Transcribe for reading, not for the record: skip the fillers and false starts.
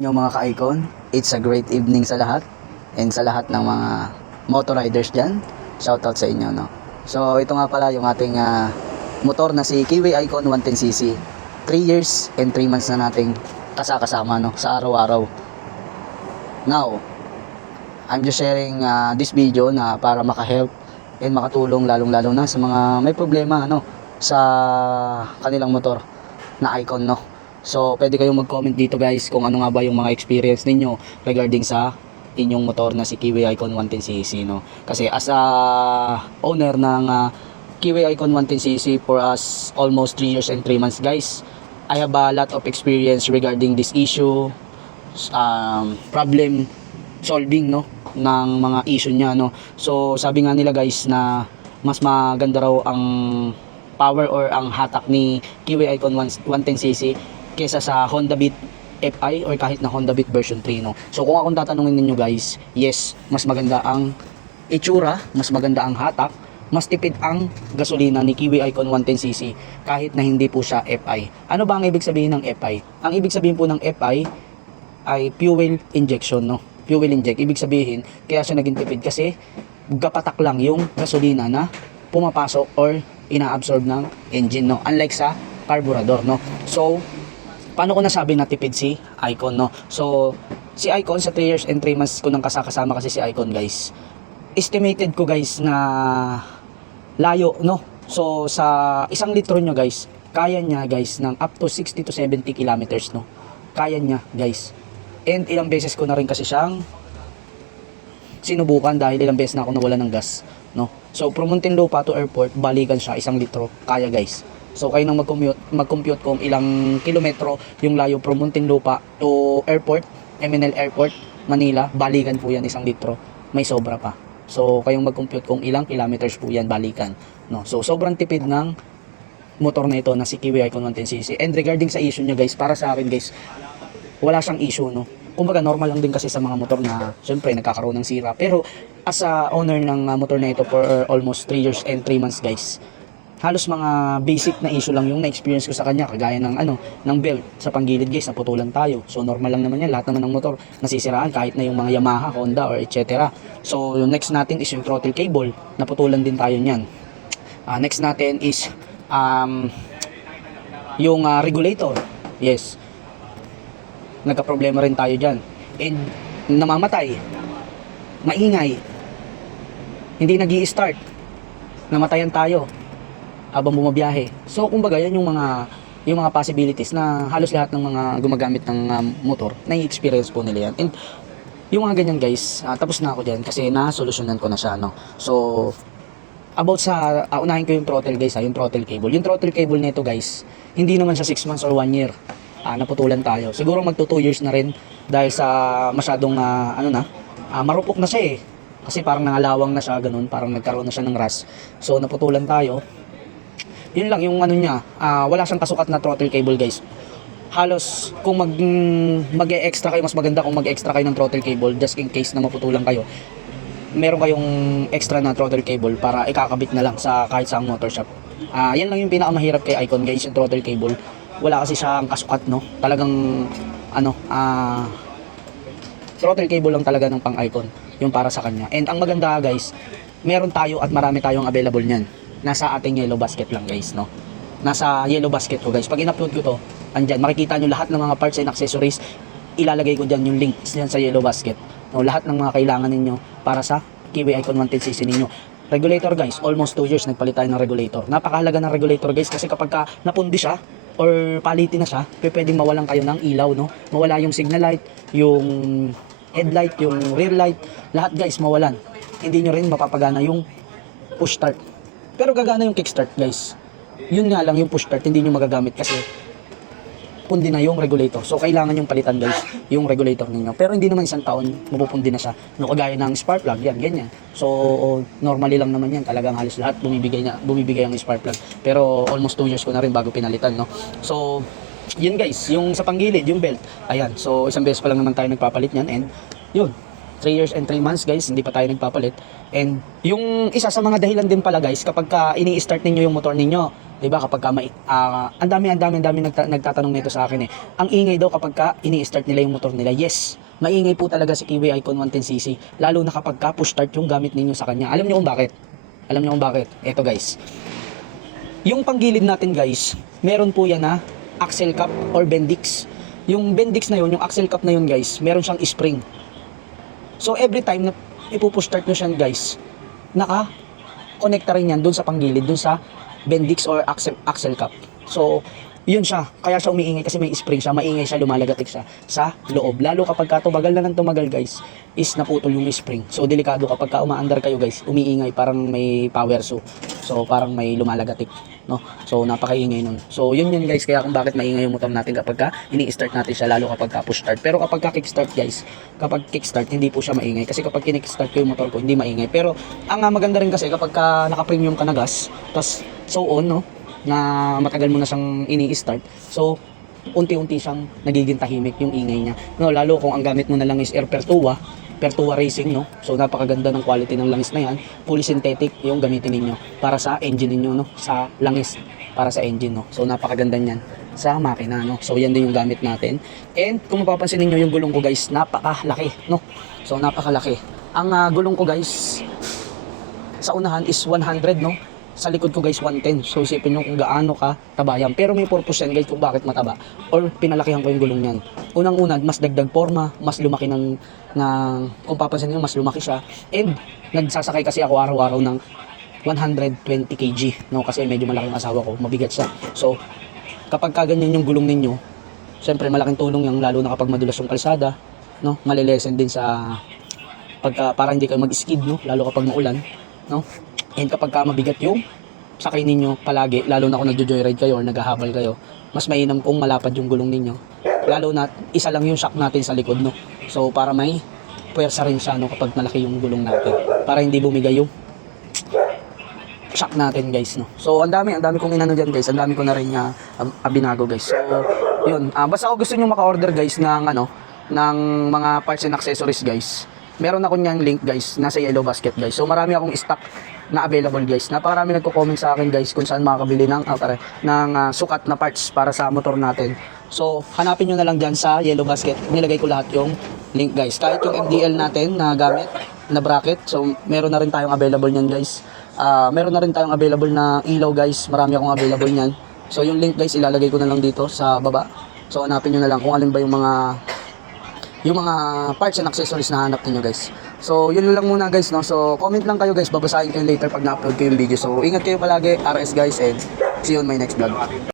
Yung mga ka-icon, it's a great evening sa lahat and sa lahat ng mga motor riders dyan. Shoutout sa inyo, no? So, ito nga pala yung ating motor na si Kiwi Icon 110cc. 3 years and 3 months na nating kasama, no? Sa araw-araw. Now, I'm just sharing this video na para makahelp and makatulong lalong-lalo na sa mga may problema, no? Sa kanilang motor na Icon, no? So, pwede kayong mag-comment dito guys kung ano nga ba yung mga experience ninyo regarding sa inyong motor na si Kiwi Icon 110cc, no? Kasi as a owner ng Kiwi Icon 110cc for us almost 3 years and 3 months guys, I have a lot of experience regarding this issue, problem solving, no? Ng mga issue niya, no? So, sabi nga nila guys na mas maganda raw ang power or ang hatak ni Kiwi Icon 110cc kesa sa Honda Beat FI or kahit na Honda Beat version 3, no? So kung akong tatanungin ninyo guys, yes, mas maganda ang itsura, mas maganda ang hatak, mas tipid ang gasolina ni Kiwi Icon 110cc kahit na hindi po siya FI. Ano ba ang ibig sabihin ng FI? Ang ibig sabihin po ng FI ay fuel injection, no? Fuel inject. Ibig sabihin, kaya siya naging tipid kasi gapatak lang yung gasolina na pumapasok or ina-absorb ng engine, no? Unlike sa carburetor, no? So, paano ko nasabi na tipid si Icon, no? So, si Icon sa 3 years and 3 months ko nang kasama kasi si Icon, guys. Estimated ko, guys, na layo, no? So, sa 1 litro nyo, guys, kaya niya, guys, ng up to 60 to 70 kilometers, no? Kaya niya, guys. And ilang beses ko na rin kasi siyang sinubukan dahil ilang beses na ako nawala ng gas, no? So, from Muntinlupa to airport, balikan siya 1 litro, kaya, guys. So kayo nang mag-compute kung ilang kilometro yung layo from Muntinlupa to airport, MNL Airport, Manila, balikan po yan 1 litro. May sobra pa. So kayong mag-compute kung ilang kilometers po yan balikan, no? So sobrang tipid ng motor na ito na si Kiwi Icon 110cc. And regarding sa issue niya guys, para sa akin guys, wala siyang issue, no? Kumbaga normal lang din kasi sa mga motor na syempre nagkakaroon ng sira. Pero as a owner ng motor na ito for almost 3 years and 3 months guys, halos mga basic na issue lang yung na-experience ko sa kanya, kagaya ng ng belt sa panggilid guys, naputulan tayo. So normal lang naman yan, lahat naman ng motor nasisiraan kahit na yung mga Yamaha, Honda or etc. So yung next natin is yung throttle cable, naputulan din tayo niyan. Next natin is yung regulator. Yes. Nagka-problema rin tayo diyan. And namamatay. Maingay. Hindi nag-i-start. Namatayan tayo habang bumabiyahe. So kumbaga yan yung mga possibilities na halos lahat ng mga gumagamit ng motor na-experience po nila yan. And yung mga ganyan guys, tapos na ako diyan kasi na-solusyonan ko na siya, no. So about sa unahin ko yung throttle guys, yung throttle cable. Yung throttle cable nito guys, hindi naman siya 6 months or 1 year. Naputulan tayo. Siguro magto 2 years na rin dahil sa masyadong marupok na siya eh. Kasi parang nangalawang na siya, ganun, parang nagkaroon na siya ng rust. So naputulan tayo. Yun lang yung niya, wala siyang kasukat na throttle cable guys. Halos kung mag-e-extra kayo, mas maganda kung mag-extra kayo ng throttle cable just in case na maputulan kayo. Meron kayong extra na throttle cable para ikakabit na lang sa kahit saang motor shop. Yan lang yung pinakamahirap kay Icon guys, yung throttle cable. Wala kasi siyang kasukat, no. Talagang throttle cable lang talaga ng pang Icon yung para sa kanya. And ang maganda guys, meron tayo at marami tayong available niyan. Nasa ating yellow basket lang guys, no. Nasa yellow basket ko guys. Pag in-upload ko to, andyan makikita nyo lahat ng mga parts and accessories. Ilalagay ko dyan yung links dyan sa yellow basket, no. Lahat ng mga kailangan ninyo para sa Kiwi Icon 110cc ninyo. Regulator guys, almost 2 years nagpalit tayo ng regulator. Napakahalaga ng regulator guys kasi kapag napundi siya or palitin na siya, pwedeng mawalan kayo ng ilaw, no. Mawala yung signal light, yung headlight, yung rear light, lahat guys mawalan. Hindi nyo rin mapapagana yung push start. Pero gagana yung kickstart guys. Yun nga lang yung push start hindi nyo magagamit kasi pundi na yung regulator. So kailangan yung palitan guys yung regulator ninyo. Pero hindi naman 1 taon mapupundi na siya. No, kagaya ng spark plug, yan, ganyan. So normally lang naman yan. Talagang halos lahat bumibigay ang spark plug. Pero almost 2 years ko na rin bago pinalitan, no. So yun guys, yung sa panggilid, yung belt. Ayan. So isang beses pa lang naman tayo nagpapalit niyan and yun. 3 years and 3 months guys, hindi pa tayo nagpapalit. And yung isa sa mga dahilan din pala guys, kapag ini-start ninyo yung motor ninyo, 'Di ba kapag ka ang dami nagtatanong nito sa akin eh. Ang ingay daw kapag ka ini-start nila yung motor nila. Yes, maingay po talaga si Kiwi Icon 110cc, lalo na kapag ka push start yung gamit ninyo sa kanya. Alam niyo kung bakit? Alam niyo kung bakit? Ito guys. Yung panggilid natin guys, meron po yan na axle cap or bendix. Yung bendix na yun, yung axle cap na yun guys, meron siyang spring. So every time na ipupush start nyo siya guys, naka-connecta rin yan dun sa panggilid, dun sa bendix or axle cap. So yun siya, kaya siya umiingay kasi may spring siya, maingay siya, lumalagatik siya sa loob. Lalo kapag ka tumagal na ng tumagal guys, is naputol yung spring. So delikado kapag ka umaandar kayo guys, umiingay parang may power so parang may lumalagatik, no? So napakaingay nun. So yun guys, kaya kung bakit maingay yung motor natin kapag ka ini-start natin siya, lalo kapag ka push start. Pero kapag ka kickstart guys, kapag kickstart hindi po siya maingay kasi kapag kick-start ko yung motor ko hindi maingay. Pero ang maganda rin kasi kapag ka naka-premium ka na gas, tas so on, no, na matagal mo na siyang ini-start, so unti-unti siyang nagiging tahimik yung ingay niya, no? Lalo kung ang gamit mo na lang is Air Pertua Racing, no? So napakaganda ng quality ng langis na yan, fully synthetic yung gamitin niyo para sa engine niyo, no? Sa langis para sa engine, no? So napakaganda niyan sa makina, no? So yan din yung gamit natin. And kung mapapansin niyo yung gulong ko guys, napakalaki, no? So napakalaki. Ang gulong ko guys sa unahan is 100, no? Sa likod ko guys 110. So isipin nyo kung gaano ka taba yan. Pero may purpose yan guys kung bakit mataba or pinalakihan ko yung gulong yan. Unang-una, mas dagdag forma, mas lumaki kung papansin nyo, mas lumaki siya. And nagsasakay kasi ako araw-araw ng 120 kg, no? Kasi medyo malaking asawa ko, mabigat siya. So kapag kaganyan yung gulong ninyo, syempre malaking tulong yan, lalo na kapag madulas yung kalsada, no? Malilesen din sa para hindi kayo mag-skid, no? Lalo kapag maulan, no? And kapag mabigat yung sakay ninyo palagi, lalo na kung nagjo-joyride kayo or naghahabol kayo, mas mainam kung malapad yung gulong ninyo. Lalo na isa lang yung shock natin sa likod, no? So para may puwersa rin siya, no, kapag malaki yung gulong natin, para hindi bumigay yung shock natin guys, no? So ang dami kong inano dyan guys, ang dami ko na rin binago guys. So yun, basta kung gusto nyo maka-order guys ng ng mga parts and accessories guys, meron ako niyang link guys, nasa Yellow Basket guys. So marami akong stock na available guys. Napakarami nagko-comment sa akin guys kung saan makakabili ng sukat na parts para sa motor natin. So hanapin nyo na lang dyan sa Yellow Basket. Nilagay ko lahat yung link guys. Kahit yung MDL natin na gamit na bracket, so meron na rin tayong available nyan guys. Meron na rin tayong available na ilaw guys. Marami akong available nyan. So yung link guys ilalagay ko na lang dito sa baba. So hanapin nyo na lang kung alin ba yung mga parts and accessories na hanap niyo guys. So yun lang muna guys, no. So comment lang kayo guys, babasahin ko later pag na-upload ko yung video. So ingat kayo palagi, RS guys, and see you on my next vlog.